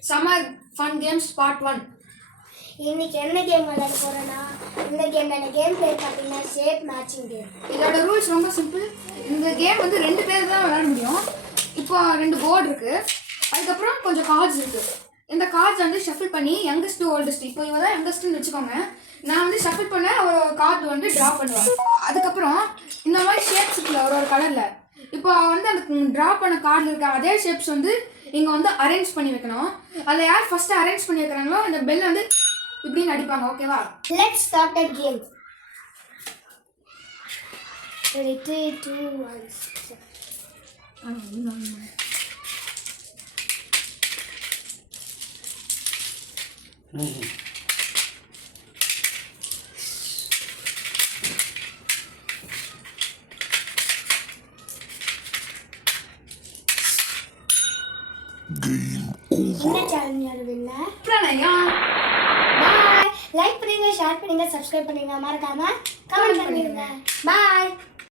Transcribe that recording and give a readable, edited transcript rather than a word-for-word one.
Summer Fun Games Part 1. இன்னைக்கு என்ன game விளையாட போறேன்னா இந்த கேம் பேர் பார்த்தீங்கன்னா ஷேப் மேட்சிங் கேம். இதோட ரூல்ஸ் ரொம்ப சிம்பிள். இந்த கேம் வந்து 2 பேர் தான் விளையாட முடியும். இப்போ 2 போர்டு இருக்கு, அதுக்கப்புறம் கொஞ்சம் கார்ட்ஸ் இருக்கு. இந்த கார்ட்ஸ் வந்து ஷஃபிள் பண்ணி யங்கஸ்ட் டு ஓல்டஸ்ட், இப்போ இவங்க தான் யங்கஸ்ட்னு வச்சுக்கோங்க. நான் வந்து ஷஃபிள் பண்ண ஒரு கார்டு வந்து ட்ரா பண்ணுவேன். அதுக்கப்புறம் இந்த மாதிரி ஷேப்ஸ் இருக்குல்ல ஒரு கலரில், இப்போ வந்து அந்த ட்ரா பண்ண கார்டில் இருக்க அதே ஷேப்ஸ் வந்து இங்கே வந்து அரேஞ்ச் பண்ணி வைக்கணும். அதை யார் ஃபஸ்ட்டு அரேஞ்ச் பண்ணி வைக்கிறாங்களோ அந்த பெல் வந்து இப்படின்னு அடிப்பாங்க. ஓகேவா? Let's start the game. 3 2 1 என்ன சேனல் யாருவில்ல பிரணயா. பாய். லைக் பண்ணுங்க, ஷேர் பண்ணுங்க, சப்ஸ்கிரைப் பண்ணுங்க, மறக்காம கமெண்ட் பண்ணுங்க. பாய்.